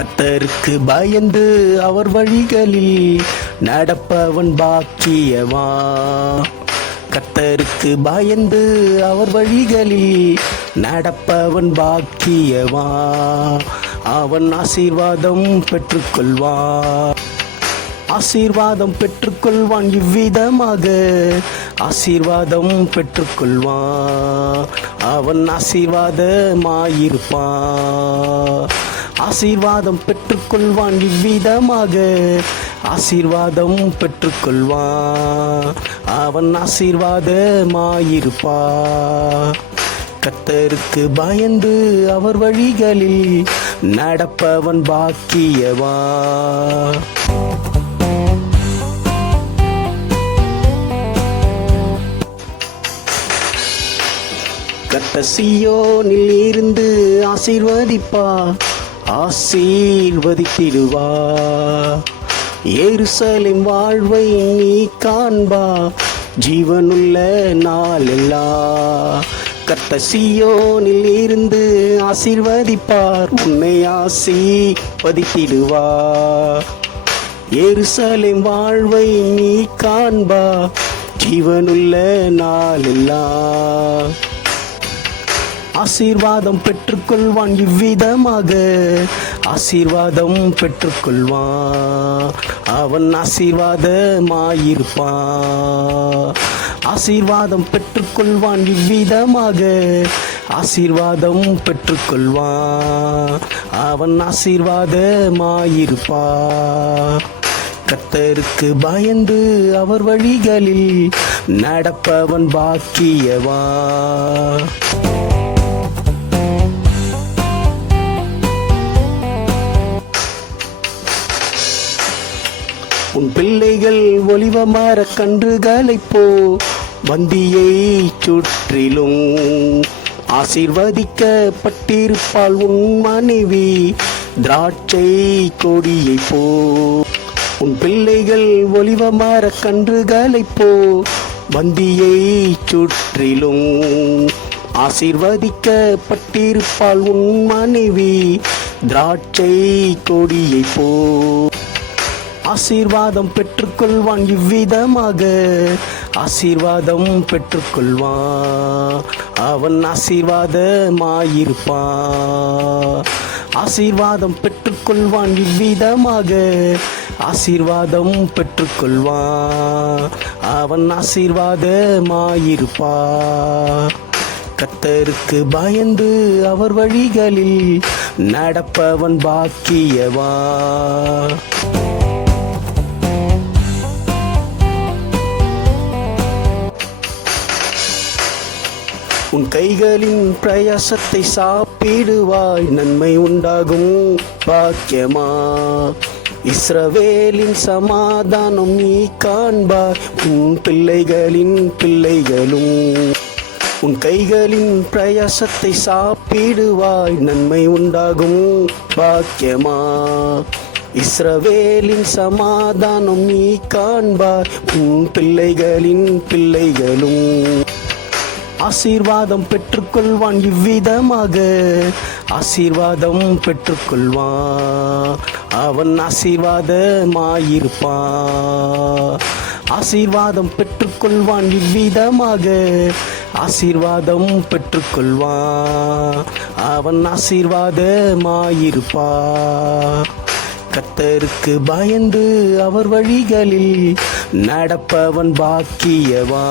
கத்தருக்கு பயந்து அவர் வழிகளில் நடப்பவன் பாக்கியவா கத்தருக்கு பயந்து அவர் வழிகளில் நடப்பவன் பாக்கியவா அவன் ஆசீர்வாதம் பெற்றுக்கொள்வான். ஆசீர்வாதம் பெற்றுக்கொள்வான் இவ்விதமாக. ஆசீர்வாதம் பெற்றுக்கொள்வான். அவன் ஆசீர்வாதமாயிருப்பான். ஆசீர்வாதம் பெற்றுக்கொள்வான் இவ்விதமாக. ஆசீர்வாதம் பெற்றுக்கொள்வான். அவன் ஆசீர்வாதமாயிருப்பா. கத்தருக்கு பயந்து அவர் வழிகளில் நடப்பவன் பாக்கியவா கத்த சியோனில் இருந்து ஆசீர்வதிப்பா. ஆசீர்வதித்திடுவா. எருசலேம் வாழ்வை நீ காண்பா. ஜீவனுள்ள நாளெல்லா. கர்த்த சியோனில் இருந்து ஆசீர்வதிப்பார். உன்னை ஆசீர்வதித்திடுவா. எருசலேம் வாழ்வை நீ காண்பா. ஜீவனுள்ள நாளெல்லாம் ஆசீர்வாதம் பெற்றுக்கொள்வான் இவ்விதமாக. ஆசீர்வாதம் பெற்றுக்கொள்வான். அவன் ஆசீர்வாதமாயிருப்பான். ஆசீர்வாதம் பெற்றுக்கொள்வான் இவ்விதமாக. ஆசீர்வாதம் பெற்றுக்கொள்வான். அவன் ஆசீர்வாதமாயிருப்பா கத்தருக்கு பயந்து அவர் வழிகளில் நடப்பவன் பாக்கியவா உன் பிள்ளைகள் ஒளிவ மர கன்றுகளைப் போ வந்தியை சுற்றிலும் ஆசீர்வதிக்கப்பட்டிருப்பாள் உன் மனைவி திராட்சை கொடியை போ. உன் பிள்ளைகள் ஒளிவ மர கன்றுகளைப் போ வந்தியை சுற்றிலும் ஆசீர்வதிக்கப்பட்டிருப்பாள் உன் மனைவி திராட்சை கொடியை போ. ஆசீர்வாதம் பெற்றுக்கொள்வான் இவ்விதமாக ஆசீர்வாதம் பெற்றுக்கொள்வான் அவன் ஆசீர்வாதமாயிருப்பான். ஆசீர்வாதம் பெற்றுக்கொள்வான் இவ்விதமாக ஆசீர்வாதம் பெற்றுக்கொள்வான் அவன் ஆசீர்வாதமாயிருப்பா கத்தருக்கு பயந்து அவர் வழிகளில் நடப்பவன் பாக்கியவா உன் கைகளின் பிரயாசத்தை சாப்பிடுவாய். நன்மை உண்டாகும் பாக்கியமா? இஸ்ரவேலின் சமாதானம் நீ காண்பாய். உன் பிள்ளைகளின் பிள்ளைகளும் உன் கைகளின் பிரயாசத்தை சாப்பிடுவாய். நன்மை உண்டாகும் பாக்கியமா? இஸ்ரவேலின் சமாதானம் நீ காண்பாய். உன் பிள்ளைகளின் பிள்ளைகளும் ஆசீர்வாதம் பெற்றுக்கொள்வான் இவ்விதமாக. ஆசீர்வாதம் பெற்றுக்கொள்வான் அவன் ஆசீர்வாதமாயிருப்பான். ஆசீர்வாதம் பெற்றுக்கொள்வான் இவ்விதமாக. ஆசீர்வாதம் பெற்றுக்கொள்வான். அவன் ஆசீர்வாதமாயிருப்பா கத்தருக்கு பயந்து அவர் வழிகளில் நடப்பவன் பாக்கியவா